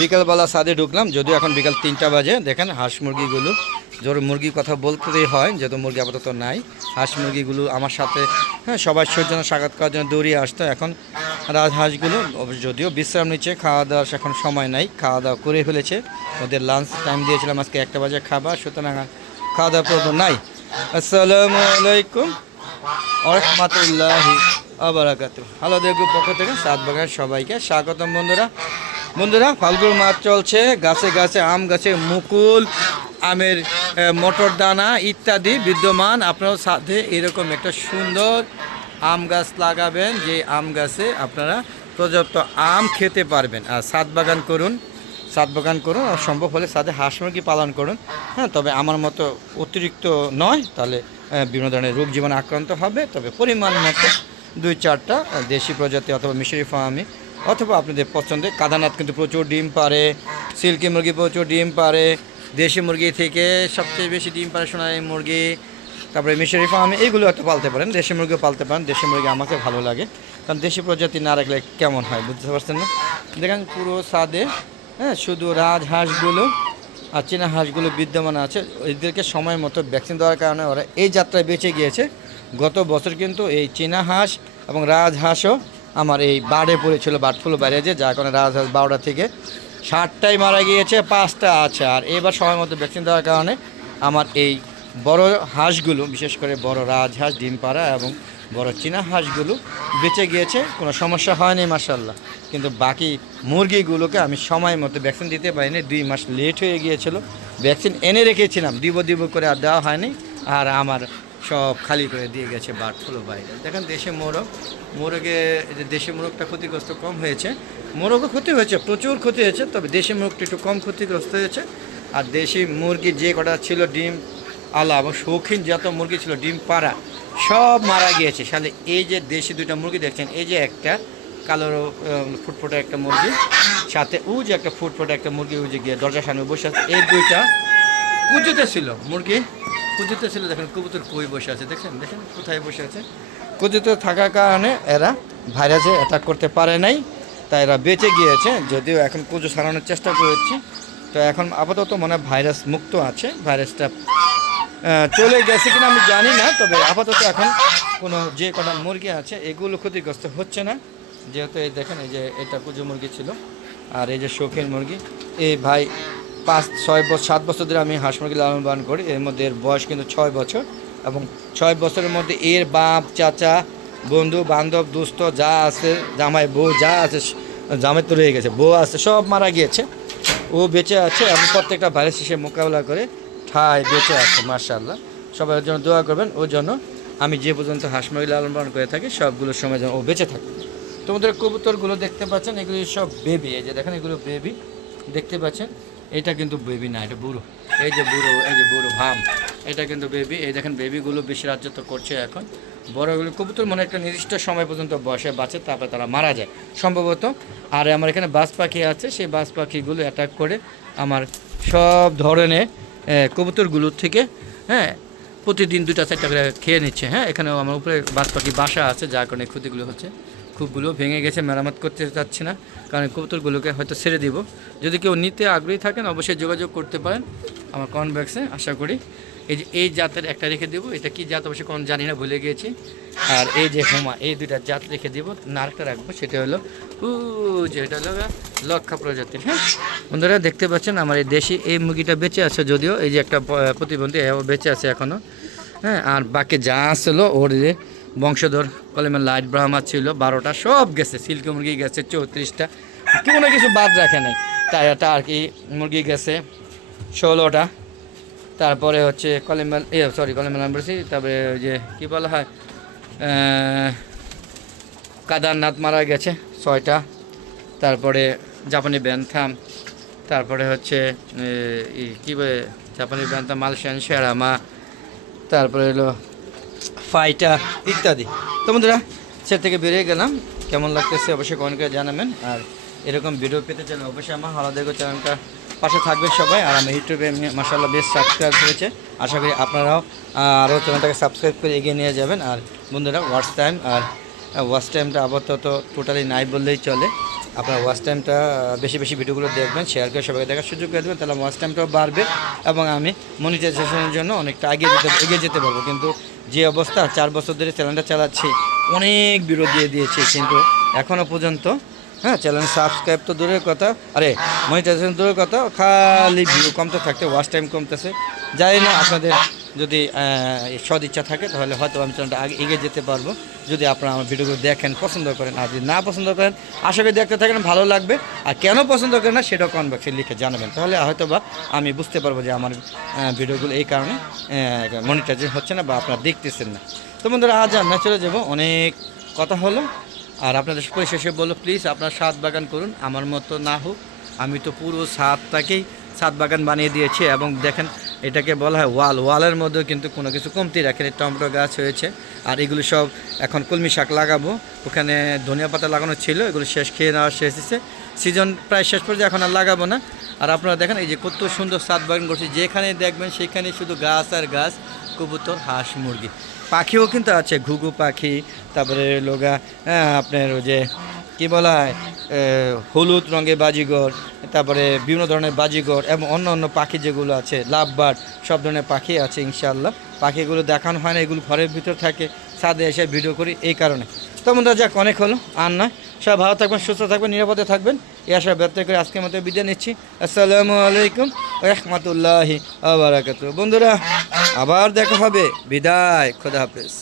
বিকালবেলা ছাদে ঢুকলাম, যদিও এখন বিকাল 3টা বাজে। দেখেন হাঁস মুরগিগুলো, জোর মুরগির কথা বলতেই হয়, যেহেতু মুরগি আপাতত নাই। হাঁস মুরগিগুলো আমার সাথে সবাই জন্য স্বাগত করার জন্য দৌড়িয়ে আসতো। এখন রাজহাঁসগুলো যদিও বিশ্রাম নিচ্ছে, খাওয়া দাওয়ার এখন সময় নাই, খাওয়া দাওয়া করে ফেলেছে। ওদের লাঞ্চ টাইম দিয়েছিলাম আজকে 1টা বাজে খাবার, সুতরাং খাওয়া দাওয়া প্রয়োজন নাই। আসসালামু আলাইকুম ওয়া রাহমাতুল্লাহি ওয়া বারাকাতুহু। আলাদা গ্রুপ পক্ষ থেকে সাত বাগান সবাইকে স্বাগতম। বন্ধুরা ফাল্গুন মাস চলছে, গাছে গাছে আম গাছে মুকুল, আমের মটর দানা ইত্যাদি বিদ্যমান। আপনার সাথে এরকম একটা সুন্দর আম গাছ লাগাবেন, যে আম গাছে আপনারা পর্যাপ্ত আম খেতে পারবেন। আর ছাদ বাগান করুন, আর সম্ভব হলে সাথে হাঁস মুরগি পালন করুন। তবে আমার মতো অতিরিক্ত নয়, তাহলে বিভিন্ন ধরনের রোগ জীবাণু আক্রান্ত হবে। তবে পরিমাণ মতো 2-4টা দেশি প্রজাতি অথবা মিশরি ফার্মি, অথবা আপনাদের পছন্দের কাদানাথ কিন্তু প্রচুর ডিম পারে, সিল্কি মুরগি প্রচুর ডিম পারে, দেশি মুরগি থেকে সবচেয়ে বেশি ডিম পারে সোনালী মুরগি, তারপরে মিশরি ফার্মি, এইগুলো হয়তো পালতে পারেন। দেশি মুরগিও পালতে পারেন। দেশি মুরগি আমাকে ভালো লাগে, কারণ দেশি প্রজাতি না রাখলে কেমন হয় বুঝতে পারছেন না? দেখেন পুরো ছাদে শুধু রাজহাঁসগুলো আর চীনা হাঁসগুলো বিদ্যমান আছে। এদেরকে সময় মতো ভ্যাকসিন দেওয়ার কারণে ওরা এই যাত্রায় বেঁচে গিয়েছে। গত বছর কিন্তু এই চীনা হাঁস এবং রাজহাঁসও আমার এই বার্ডে পড়েছিল, বার্ড ফ্লু বেড়েছে, যার কারণে রাজহাঁস 12টা থেকে 60টাই মারা গিয়েছে, 5টা আছে। আর এবার সময় মতো ভ্যাকসিন দেওয়ার কারণে আমার এই বড় হাঁসগুলো, বিশেষ করে বড় রাজহাঁস ডিম পাড়া এবং বড় চীনা হাঁসগুলো বেঁচে গিয়েছে, কোনো সমস্যা হয়নি মাশাআল্লাহ। কিন্তু বাকি মুরগিগুলোকে আমি সময় মতো ভ্যাকসিন দিতে পারিনি, 2 মাস লেট হয়ে গিয়েছিল। ভ্যাকসিন এনে রেখেছিলাম, দিব করে আর দেওয়া হয়নি। আর আমার সব খালি করে দিয়ে গেছে বার্ড ফ্লু বাইরে। দেখেন দেশি মোরগে যে দেশি মোরগটা ক্ষতিগ্রস্ত কম হয়েছে, মোরগও ক্ষতি হয়েছে, প্রচুর ক্ষতি হয়েছে, তবে দেশি মোরগটা একটু কম ক্ষতিগ্রস্ত হয়েছে। আর দেশি মুরগি যে কটা ছিল ডিম আলা এবং শৌখিন যত মুরগি ছিল ডিম পাড়া, সব মারা গিয়েছে। সালে এই যে দেশি 2টা মুরগি দেখছেন, এই যে একটা কালো ফুটফুটে একটা মুরগি, সাথে ও যে একটা ফুটফুটে একটা মুরগি, ওই যে গিয়ে দরজার সামনে বসে আছে, এই 2টা কুজুতে ছিল মুরগি, কুজুতে ছিল। দেখেন কবুতর কই বসে আছে, দেখেন কোথায় বসে আছে। কুজুতে থাকার কারণে এরা ভাইরাসে অ্যাটাক করতে পারে নাই, তাই এরা বেঁচে গিয়েছে। যদিও এখন কুজু সারানোর চেষ্টা করেছি, তো এখন আপাতত মনে হয় ভাইরাস মুক্ত আছে। ভাইরাসটা চলে গেছে কিনা আমি জানি না, তবে আপাতত এখন কোনো যে কটা মুরগি আছে এগুলো ক্ষতিগ্রস্ত হচ্ছে না। যেহেতু এই দেখেন, এই যে এটা কুজু মুরগি ছিল, আর এই যে শৌখিন মুরগি। এই ভাই 5-6-7 বছর ধরে আমি হাঁস মুরগি লালন পালন করি। এর মধ্যে এর বয়স কিন্তু 6 বছর, এবং 6 বছরের মধ্যে এর বাপ, চাচা, বন্ধু বান্ধব, দুস্থ যা আছে, জামাই বউ যা আছে, জামাই তো রয়ে গেছে, বউ আছে, সব মারা গিয়েছে। ও বেঁচে আছে এবং প্রত্যেকটা ভাইরাস সে মোকাবেলা করে ঠায় বেঁচে আছে মাশাআল্লাহ। সবার জন্য দোয়া করবেন। ওর জন্য আমি যে পর্যন্ত হাঁস মুরগি লালন পালন করে থাকি, সবগুলোর সময় যেন ও বেঁচে থাকে। তোমাদের কবুতরগুলো দেখতে পাচ্ছেন, এগুলো সব বেবি। এই যে দেখেন, এগুলো বেবি দেখতে পাচ্ছেন। এটা কিন্তু বেবি না, এটা বুড়ো। এই যে বুড়ো ভাম, এটা কিন্তু বেবি। এই দেখেন বেবিগুলো বেশি রাজত্ব করছে এখন। বড়গুলো কবুতর মনে একটা নির্দিষ্ট সময় পর্যন্ত বসে বাঁচে, তারপরে তারা মারা যায় সম্ভবত। আর আমার এখানে বাজ পাখি আছে, সেই বাজ পাখিগুলো অ্যাটাক করে আমার সব ধরনের কবুতরগুলোর থেকে প্রতিদিন 2-4টা করে খেয়ে নিচ্ছে। এখানেও আমার উপরে বাজ পাখি বাসা আছে, যার কারণে ক্ষতিগুলো হচ্ছে। খুবগুলো ভেঙে গেছে, মেরামত করতে চাচ্ছি না, কারণ কবুতরগুলোকে হয়তো ছেড়ে দিব। যদি কেউ নিতে আগ্রহী থাকেন অবশ্যই যোগাযোগ করতে পারেন আমার কমেন্ট বক্সে। আশা করি এই জাতের একটা রেখে দেবো। এটা কি জাত অবশ্যই কোন জানি না, ভুলে গিয়েছি। আর এই যে হোমা, এই 2টা জাত রেখে দেবো। আরেকটা রাখবো, সেটা হলো যেটা হলো লক্ষা প্রজাতির। বন্ধুরা দেখতে পাচ্ছেন আমার এই দেশি এই মুরগিটা বেঁচে আছে, যদিও এই যে একটা প্রতিবন্ধী বেঁচে আছে এখনও। আর বাকি যা আসলো ওর যে বংশধর কলমের লাইট ব্রাহ্মা ছিল 12টা, সব গেছে। সিল্কি মুরগি গেছে 34টা, কোনো কিছু বাদ রাখে নাই। তাই একটা আর কি মুরগি গেছে 16টা। তারপরে হচ্ছে কলমের নাম বলছি। তারপরে ওই যে কী বলা হয়, কাদারনাথ মারা গেছে 6টা। তারপরে জাপানি ব্যান্থাম, তারপরে হচ্ছে কী বলে জাপানি ব্যান্থাম, মালয়েশিয়ান শেরামা, তারপরে হলো ফাইটা ইত্যাদি। তো বন্ধুরা সে থেকে বেরিয়ে গেলাম, কেমন লাগতেছে অবশ্যই কমেন্ট করে জানাবেন। আর এরকম ভিডিও পেতে চাইলে অবশ্যই আমার হালাদেগো চ্যানেলটা পাশে থাকবেন সবাই। আর আমি ইউটিউবে মাশাআল্লাহ বেশ সাবস্ক্রাইব হয়েছে, আশা করি আপনারাও আরও চ্যানেলটাকে সাবস্ক্রাইব করে এগিয়ে নিয়ে যাবেন। আর বন্ধুরা ওয়াচ টাইমটা আপাতত টোটালি নাই বললেই চলে। আপনার ওয়াচ টাইমটা বেশি বেশি ভিডিওগুলো দেখবেন, শেয়ার করে সবাইকে দেখার সুযোগ করে দেবেন, তাহলে ওয়াচ টাইমটাও বাড়বে এবং আমি মনিটাইজেশনের জন্য অনেকটা এগিয়ে যেতে পারবো। কিন্তু যে অবস্থা 4 বছর ধরে চ্যানেলটা চালাচ্ছি, অনেক ভিডিও দিয়ে দিয়েছি, কিন্তু এখনও পর্যন্ত চ্যানেল সাবস্ক্রাইব তো দূরের কথা, আরে মনিটাইজেশন দূরের কথা, খালি ভিউ কমতে থাকতে ওয়াচ টাইম কমতেছে। জানি না আপনাদের যদি সদ ইচ্ছা থাকে তাহলে হয়তো আমি চ্যানেলটা আগে এগিয়ে যেতে পারবো, যদি আপনারা আমার ভিডিওগুলো দেখেন, পছন্দ করেন। আর যদি না পছন্দ করেন, আশা করি দেখতে থাকেন, ভালো লাগবে। আর কেন পছন্দ করেন না সেটাও কমেন্ট বক্সে লিখে জানাবেন, তাহলে হয়তো বা আমি বুঝতে পারবো যে আমার ভিডিওগুলো এই কারণে মনিটাইজেশন হচ্ছে না বা আপনারা দেখতেছেন না। তো বন্ধুরা, আজ আমরা চলে যাবো, অনেক কথা হলো। আর আপনাদের পরিশেষে বললো, প্লিজ আপনার ছাদ বাগান করুন, আমার মতো না হোক। আমি তো পুরো ছাদটাকেই ছাদ বাগান বানিয়ে দিয়েছি, এবং দেখেন এটাকে বলা হয় ওয়ালের মধ্যেও কিন্তু কোনো কিছু কমতি রাখেন। টমেটো গাছ হয়েছে, আর এগুলো সব এখন কলমি শাক লাগাবো। ওখানে ধনিয়া পাতা লাগানো ছিল, এগুলো খেয়ে নেওয়া শেষ হচ্ছে, সিজন প্রায় শেষ পর্যায়ে, এখন আর লাগাবো না। আর আপনারা দেখেন এই যে কত সুন্দর ছাদ বাগান করছি, যেখানে দেখবেন সেখানে শুধু গাছ আর গাছ, কবুতর, হাঁস, মুরগি, পাখিও কিন্তু আছে, ঘুঘু পাখি, তারপরে লোগা আপনার ওই যে কী বলা হয় হলুদ রঙের বাজিগর, তারপরে বিভিন্ন ধরনের বাজিগর এবং অন্য অন্য পাখি যেগুলো আছে, লাভ বার্ড, সব ধরনের পাখি আছে ইনশাআল্লাহ। পাখিগুলো দেখানো হয় না, এগুলো ঘরের ভিতর থাকে, ছাদে এসে ভিডিও করি এই কারণে। তো বন্ধুরা, যাক অনেক হলো, আর নয়, সব ভালো থাকবেন, সুস্থ থাকবেন, নিরাপদে থাকবেন, এই আশা ব্যর্থ করে আজকের মতো বিদায় নিচ্ছি। আসসালামু আলাইকুম রহমতুল্লাহি ওয়া বারাকাতুহু। বন্ধুরা, আবার দেখা হবে, বিদায়, খোদা হাফেজ।